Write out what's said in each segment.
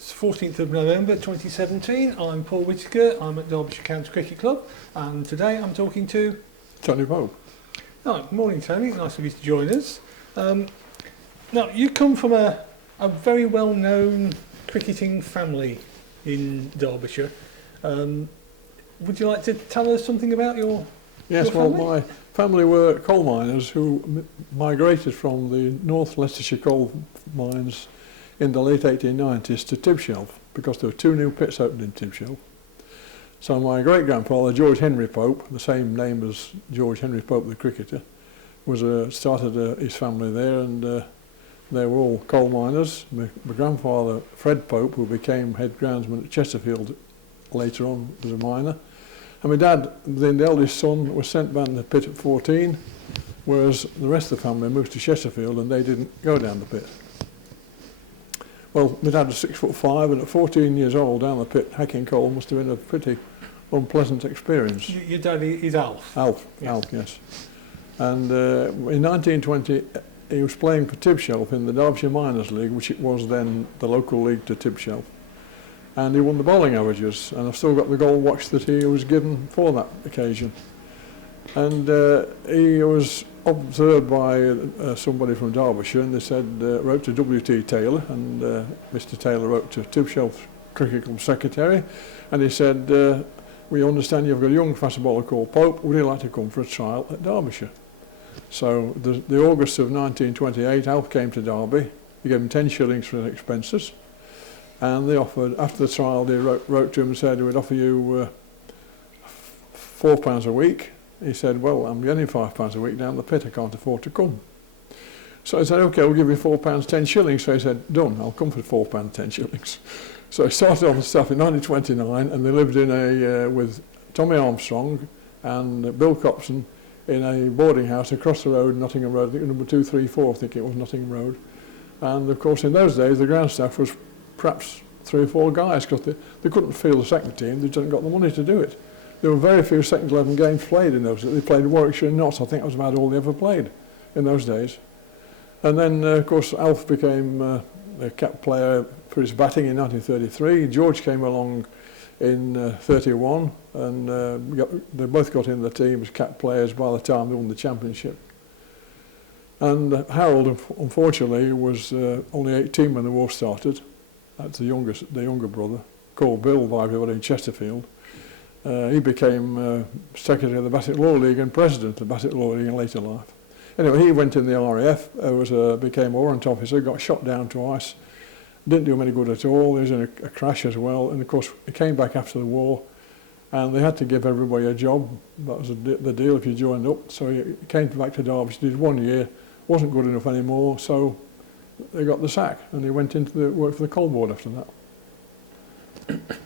It's 14th of November 2017. I'm Paul Whittaker. I'm at Derbyshire County Cricket Club, and today I'm talking to Tony Pope. Oh, morning, Tony. Nice of you to join us. Now, you come from a very well-known cricketing family in Derbyshire. Would you like to tell us something about your Yes, your well, family? my family were coal miners who migrated from the North Leicestershire coal mines in the late 1890s to Tibshelf because there were two new pits opened in Tibshelf. So my great-grandfather, George Henry Pope, the same name as George Henry Pope, the cricketer, started his family there, and they were all coal miners. My grandfather, Fred Pope, who became head groundsman at Chesterfield later on, was a miner. And my dad, then the eldest son, was sent down the pit at 14, whereas the rest of the family moved to Chesterfield and they didn't go down the pit. Well, my dad was 6'5", and at 14 years old, down the pit, hacking coal must have been a pretty unpleasant experience. Your dad is Alf. Alf, yes. And in 1920, he was playing for Tibshelf in the Derbyshire Miners League, which it was then the local league to Tibshelf. And he won the bowling averages, and I've still got the gold watch that he was given for that occasion. And he was observed by somebody from Derbyshire, and they said, wrote to W.T. Taylor, and Mr. Taylor wrote to Tibshelf Cricket Club secretary, and he said, we understand you've got a young fast bowler called Pope, would you like to come for a trial at Derbyshire? So the August of 1928, Alf came to Derby, he gave him 10 shillings for his expenses, and they offered, after the trial, they wrote to him and said, we'd offer you £4 a week. He said, well, I'm getting £5 a week down the pit, I can't afford to come. So I said, okay, we'll give you £4, 10 shillings. So he said, done, I'll come for £4, 10 shillings. So he started on the stuff in 1929, and they lived in with Tommy Armstrong and Bill Copson in a boarding house across the road, Nottingham Road, I think number 234, I think it was Nottingham Road. And of course, in those days, the ground staff was perhaps 3 or 4 guys, because they couldn't field the second team, they didn't got the money to do it. There were very few second 11 games played in those days. They played Warwickshire and Notts, I think that was about all they ever played in those days. And then, of course, Alf became a cap player for his batting in 1933. George came along in 31, and they both got in the team as cap players by the time they won the championship. And Harold, unfortunately, was only 18 when the war started. That's the younger brother, called Bill by everybody in Chesterfield. He became secretary of the Bassett Law League and president of the Bassett Law League in later life. Anyway, he went in the RAF, became a warrant officer, got shot down twice, didn't do him any good at all. He was in a crash as well, and of course he came back after the war, and they had to give everybody a job. That was the deal if you joined up. So he came back to Derbyshire, did 1 year, wasn't good enough anymore, so they got the sack, and he went into work for the coal board after that.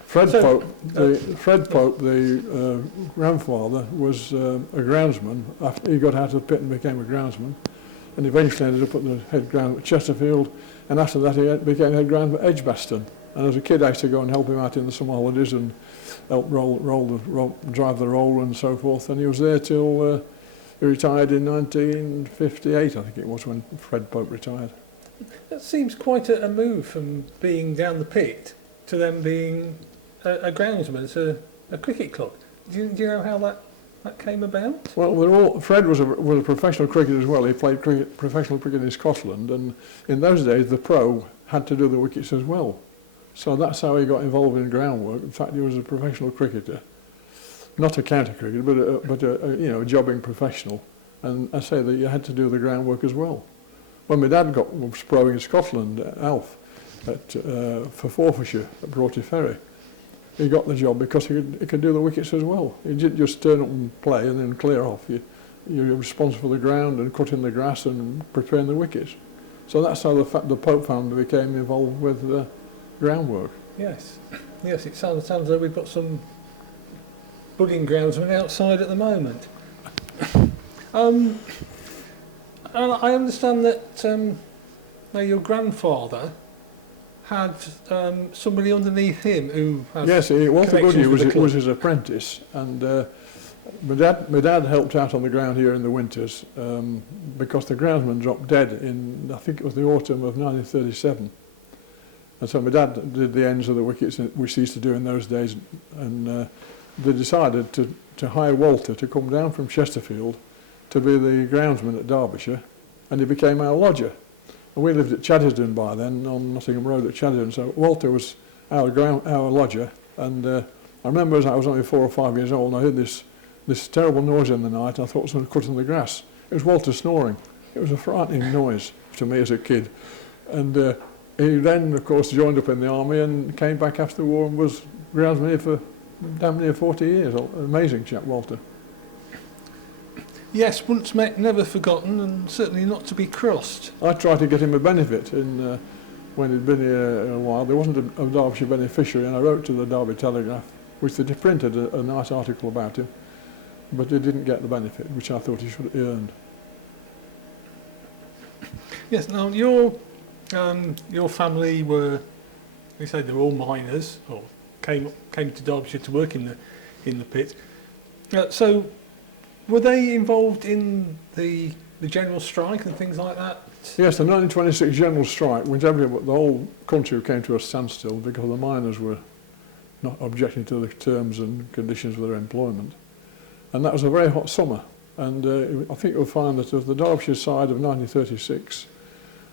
Fred Pope, the grandfather, was a groundsman. After he got out of the pit and became a groundsman, and eventually ended up at the head ground at Chesterfield, and after that he became head groundsman at Edgbaston. And as a kid I used to go and help him out in the summer holidays and help drive the roller and so forth, and he was there till he retired in 1958, I think it was, when Fred Pope retired. That seems quite a move from being down the pit to them being a groundsman at a cricket club. Do you know how that came about? Well, Fred was a professional cricketer as well. He played professional cricket in Scotland, and in those days the pro had to do the wickets as well. So that's how he got involved in groundwork. In fact, he was a professional cricketer, not a county cricketer, but a jobbing professional. And I say that you had to do the groundwork as well. When my dad was pro in Scotland, Alf, for Forfarshire at Broughty Ferry, he got the job because he could do the wickets as well. He didn't just turn up and play and then clear off. You're responsible for the ground and cutting the grass and preparing the wickets. So that's how the Pope family became involved with groundwork. Yes, it sounds like we've got some budding groundsmen outside at the moment. And I understand that your grandfather had somebody underneath him who had Walter Goodyear was his apprentice, and my dad helped out on the ground here in the winters because the groundsman dropped dead in, I think it was the autumn of 1937, And so my dad did the ends of the wickets, which they used to do in those days, and they decided to hire Walter to come down from Chesterfield to be the groundsman at Derbyshire, and he became our lodger. And we lived at Chaddesden by then, on Nottingham Road at Chaddesden, so Walter was our lodger, and I remember as I was only 4 or 5 years old, and I heard this terrible noise in the night. I thought someone was cutting the grass. It was Walter snoring. It was a frightening noise to me as a kid. And he then, of course, joined up in the army and came back after the war and was groundsman here for damn near 40 years. Amazing chap, Walter. Yes, once met, never forgotten, and certainly not to be crossed. I tried to get him a benefit when he'd been here a while. There wasn't a Derbyshire beneficiary, and I wrote to the Derby Telegraph, which they printed a nice article about him, but he didn't get the benefit, which I thought he should have earned. Yes, now your family were, they say they were all miners, or came to Derbyshire to work in the pit. So were they involved in the general strike and things like that? Yes, the 1926 general strike, which the whole country came to a standstill because the miners were not objecting to the terms and conditions of their employment. And that was a very hot summer. And I think you'll find that of the Derbyshire side of 1936,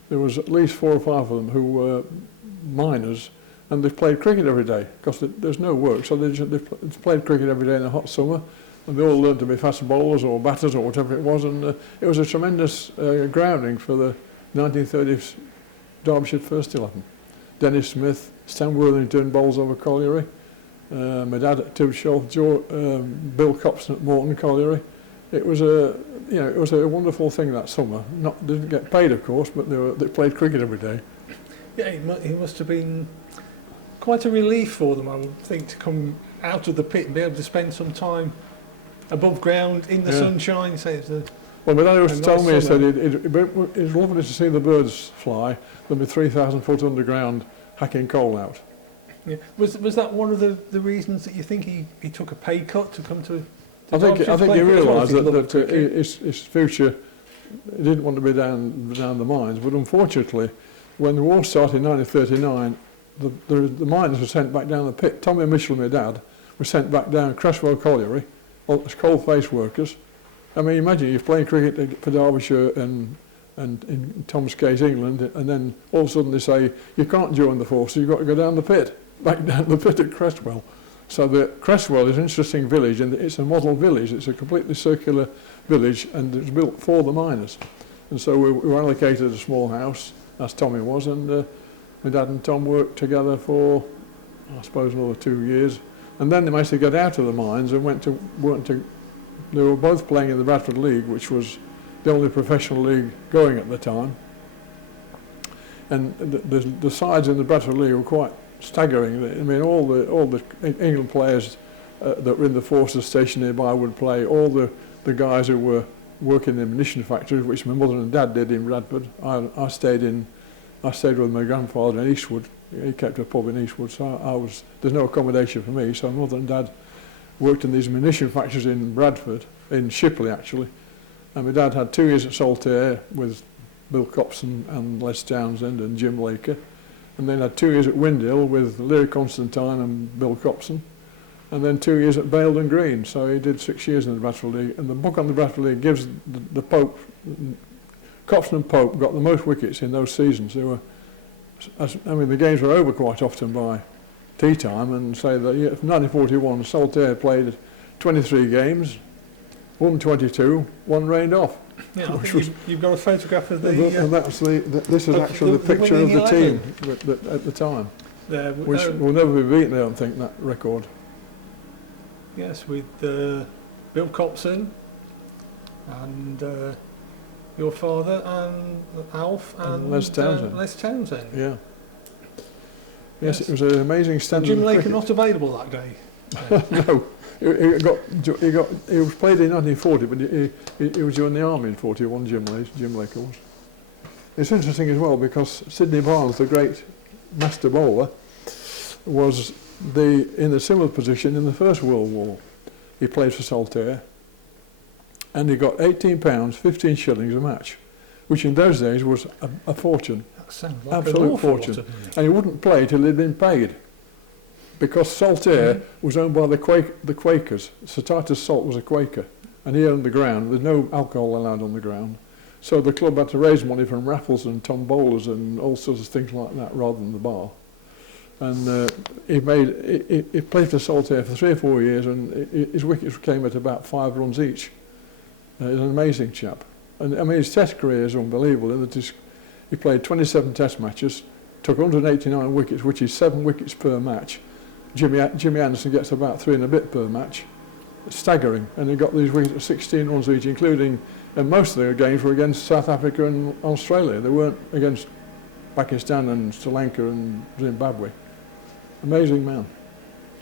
there was at least 4 or 5 of them who were miners, and they played cricket every day because there's no work. So they played cricket every day in the hot summer, and they all learned to be fast bowlers or batters or whatever it was. And it was a tremendous grounding for the 1930s Derbyshire first 11. Dennis Smith, Stan Worthington bowls over Colliery. My dad at Tibshaw, Bill Copson at Morton Colliery. It was a wonderful thing that summer. Didn't get paid, of course, but they played cricket every day. Yeah, it must have been quite a relief for them, I would think, to come out of the pit and be able to spend some time above ground in the sunshine. Well, my dad used to tell me, he said it's lovely to see the birds fly than be 3,000 foot underground hacking coal out. Yeah. Was that one of the reasons that you think he took a pay cut to come to I think he realised that his future, he didn't want to be down the mines, but unfortunately, when the war started in 1939, the miners were sent back down the pit. Tommy Mitchell and my dad were sent back down Cresswell Colliery as coal-face workers. I mean, imagine you're playing cricket for Derbyshire and in Tom's case England, and then all of a sudden they say, you can't join the forces, you've got to go down the pit, back down the pit at Cresswell. So the Cresswell is an interesting village, and it's a model village. It's a completely circular village, and it's built for the miners. And so we were allocated a small house, as Tommy was, and my dad and Tom worked together for, I suppose, another 2 years. And then they managed to get out of the mines and they were both playing in the Bradford League, which was the only professional league going at the time. And the sides in the Bradford League were quite staggering. I mean, all the England players that were in the forces stationed nearby would play. All the guys who were working in the munition factories, which my mother and dad did in Bradford. I stayed with my grandfather in Eastwood. He kept a pub in Eastwood, so there's no accommodation for me. So my mother and dad worked in these munition factories in Bradford, in Shipley actually. And my dad had 2 years at Saltaire with Bill Copson and Les Townsend and Jim Laker. And then had 2 years at Windhill with Leary Constantine and Bill Copson. And then 2 years at Baildon Green. So he did 6 years in the Bradford League. And the book on the Bradford League gives the Pope, Copson and Pope got the most wickets in those seasons. They were, the games were over quite often by tea time, and say that 1941 Saltaire played 23 games, won 22, one rained off. Yeah, I think you've got a photograph of and that's this is actually the picture of the team at the time, which will never be beaten, I don't think, that record. Yes, with Bill Copson and your father and Alf and Les Townsend. Les Townsend. Yeah. Yes, it was an amazing standard. Jim Laker not available that day. No. He was played in 1940, but he was in the army in 41. Jim Laker was. It's interesting as well because Sidney Barnes, the great master bowler, was in a similar position in the First World War. He played for Saltaire, and he got £18, 15 shillings a match, which in those days was a fortune. sounds like Absolute an awful fortune. lot of money. And he wouldn't play till he'd been paid. Because Saltaire was owned by the Quakers. Sir Titus Salt was a Quaker, and he owned the ground. There's no alcohol allowed on the ground. So the club had to raise money from raffles and tombolas and all sorts of things like that rather than the bar. And he played for Saltaire for 3 or 4 years, and his wickets came at about 5 runs each. He's an amazing chap. And I mean, his test career is unbelievable. In that he played 27 test matches, took 189 wickets, which is 7 wickets per match. Jimmy Anderson gets about 3 and a bit per match. It's staggering. And he got these wickets at 16 runs each, including, and most of the games were against South Africa and Australia. They weren't against Pakistan and Sri Lanka and Zimbabwe. Amazing man.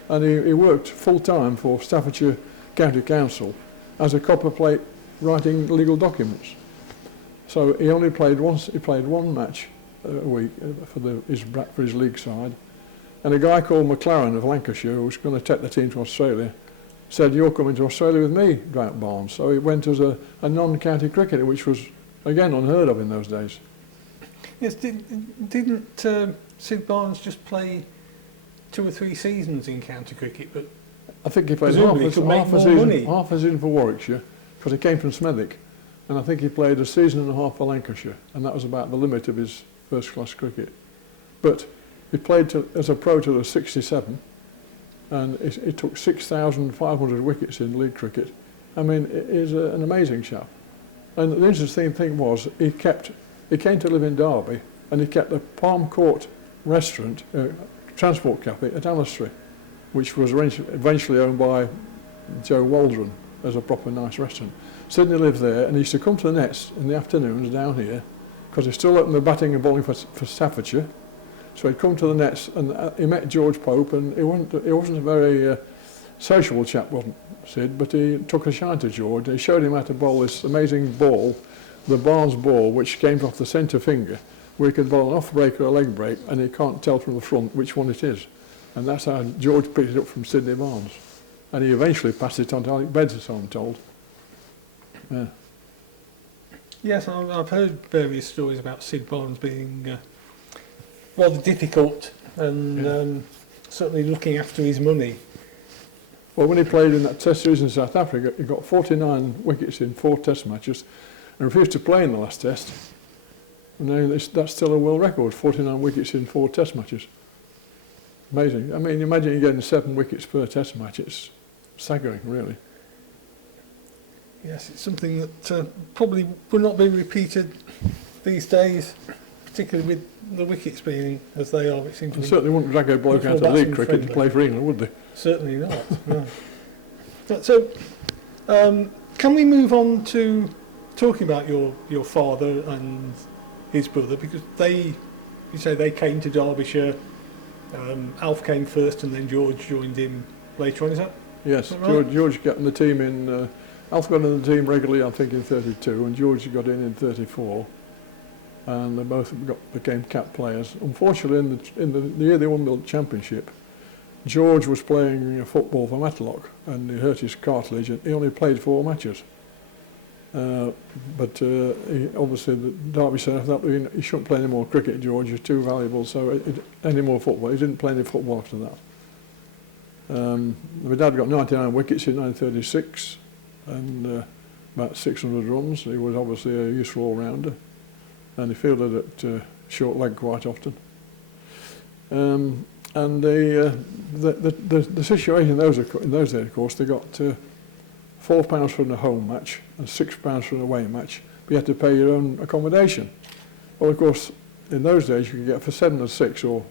And he worked full-time for Staffordshire County Council as a copper plate writing legal documents. So he only played once. He played 1 match a week for his league side. And a guy called McLaren of Lancashire, who was going to take the team to Australia, said, "You're coming to Australia with me, Grant Barnes." So he went as a non-county cricketer, which was, again, unheard of in those days. Yes, didn't Sid Barnes just play 2 or 3 seasons in county cricket? But I think he played presumably he could make more money. half a season for Warwickshire, because he came from Smethwick. And I think he played a season and a half for Lancashire, and that was about the limit of his first-class cricket. But he played as a pro till he was 67, and he took 6,500 wickets in league cricket. I mean, he's an amazing chap. And the interesting thing was, he came to live in Derby, and he kept the Palm Court restaurant, transport cafe at Annesley, which was eventually owned by Joe Waldron as a proper nice restaurant. Sidney lived there, and he used to come to the nets in the afternoons down here, because he's still open the batting and bowling for Staffordshire. So he'd come to the nets, and he met George Pope, and he wasn't a very sociable chap, wasn't Sid, but he took a shine to George. He showed him how to bowl this amazing ball, the Barnes ball, which came off the centre finger, where he could bowl an off break or a leg break, and he can't tell from the front which one it is. And that's how George picked it up from Sidney Barnes. And he eventually passed it on to Alec Beds, as I'm told. Yeah. Yes, I've heard various stories about Sid Barnes being rather difficult and certainly looking after his money. Well, when he played in that test series in South Africa, he got 49 wickets in 4 test matches and refused to play in the last test. And now that's still a world record, 49 wickets in 4 test matches. Amazing. I mean, imagine you getting 7 wickets per test match. It's staggering, really. Yes, it's something that probably would not be repeated these days, particularly with the wickets being as they are. It seems to be Certainly wouldn't drag a bloke out of league cricket to play for England, would they? Certainly not. No. So, can we move on to talking about your father and his brother, because you say they came to Derbyshire. Alf came first, and then George joined him later on. Is that? Yes, right? George got in the team in. Alf got in the team regularly, I think, in 32, and George got in 34, and they both became cap players. Unfortunately, in the year they won the championship, George was playing football for Matlock, and he hurt his cartilage, and he only played 4 matches. But obviously, the Derbyshire thought he shouldn't play any more cricket. George is too valuable, so any more football. He didn't play any football after that. My dad got 99 wickets in 1936. And about 600 runs. He was obviously a useful all-rounder, and he fielded at short leg quite often. And the situation in those days, of course, they got £4 for a home match and £6 for an away match, but you had to pay your own accommodation. Well, of course, in those days you could get for 7 or 6 or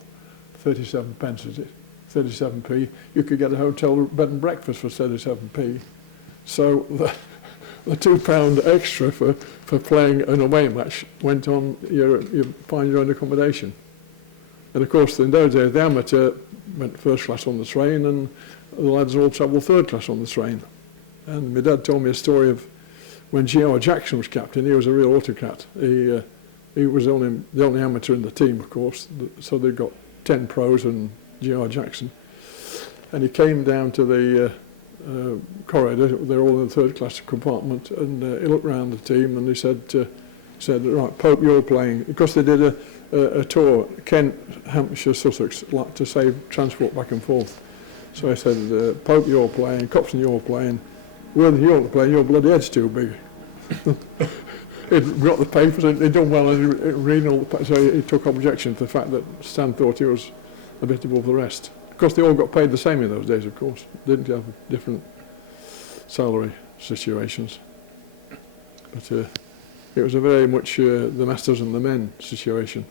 37 pence, is it? 37p. You could get a hotel bed and breakfast for 37p. So the £2 extra for playing an away match went on you find your own accommodation. And of course, in those days, the amateur went first class on the train, and the lads all travelled third class on the train. And my dad told me a story of when G.R. Jackson was captain. He was a real autocrat. He was the only amateur in the team, of course. So they got 10 pros and G.R. Jackson. And he came down to the corridor. They're all in the third class compartment, and he looked round the team and he said, said, right, Pope, you're playing. Because they did a tour, Kent, Hampshire, Sussex, like to save transport back and forth. So I said, Pope, you're playing, Copson, you're playing. Worthing, you're not playing, your bloody head's too big. He'd got the papers, he'd done well in reading all the, so he took objection to the fact that Stan thought he was a bit above the rest. Of course, they all got paid the same in those days, of course. Didn't have different salary situations. But it was a very much the masters and the men situation.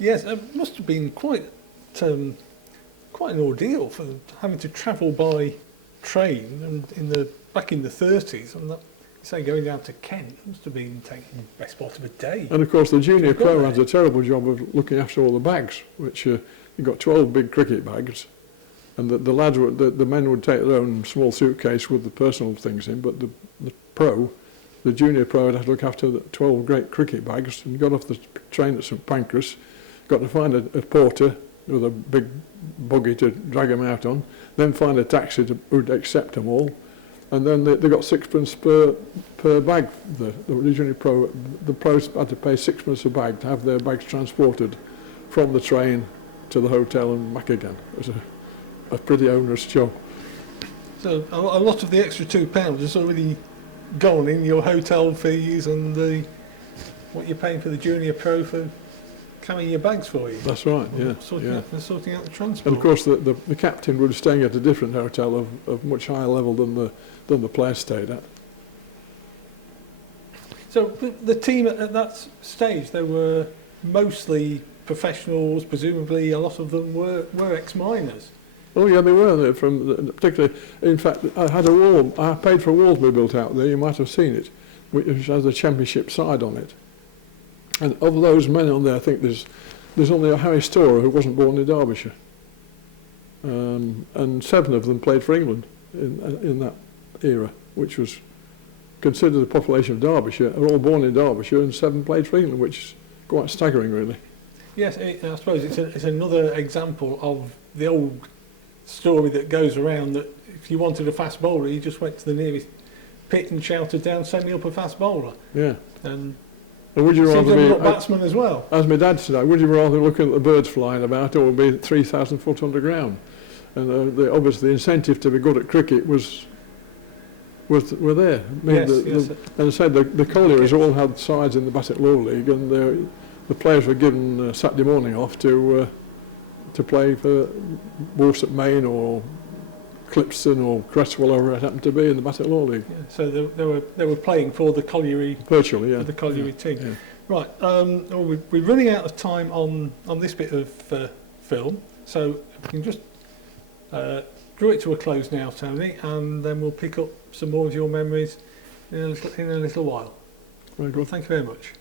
Yes, it must have been quite an ordeal for having to travel by train and back in the 30s, and that, say going down to Kent must have been taking the best part of a day. And of course the junior pro had a terrible job of looking after all the bags, which you got 12 big cricket bags, and the lads would, the men would take their own small suitcase with the personal things in, but the junior pro would have to look after the 12 great cricket bags, and got off the train at St Pancras, got to find a porter with a big buggy to drag them out on, then find a taxi who'd accept them all, and then they got sixpence per bag. The junior pro, the pros had to pay sixpence a bag to have their bags transported from the train to the hotel and back again. It was a pretty onerous job. So a lot of the extra £2 is already gone in your hotel fees and what you're paying for the junior pro for carrying your bags for you. That's right, yeah. Sorting out the transport. And of course the captain would be staying at a different hotel of much higher level than the players stayed at. So the team at that stage, they were mostly professionals, presumably a lot of them were ex-miners. Oh yeah, they were, particularly, in fact, I paid for a wall to be built out there, you might have seen it, which has a championship side on it. And of those men on there, I think there's only a Harry Storer who wasn't born in Derbyshire. And 7 of them played for England in that era, which was considered the population of Derbyshire, are all born in Derbyshire, and 7 played for England, which is quite staggering, really. Yes, I suppose it's another example of the old story that goes around that if you wanted a fast bowler, you just went to the nearest pit and shouted down, "Send me up a fast bowler." Yeah. And would you rather be a batsman as well? As my dad said, would you rather look at the birds flying about or be 3,000 foot underground? And obviously the incentive to be good at cricket were there. I mean, Yes. And I said the collieries all had sides in the Bassett Law League, and the players were given Saturday morning off to play for Worcester Main or Clipston or Cresswell, or whatever it happened to be, in the Bassett Law League. Yeah, so they were playing for the colliery. Virtually, yeah. For the colliery team. Yeah. Right. We're running out of time on this bit of film, so we can just draw it to a close now, Tony, and then we'll pick up some more of your memories in a little while. Very good. Well, thank you very much.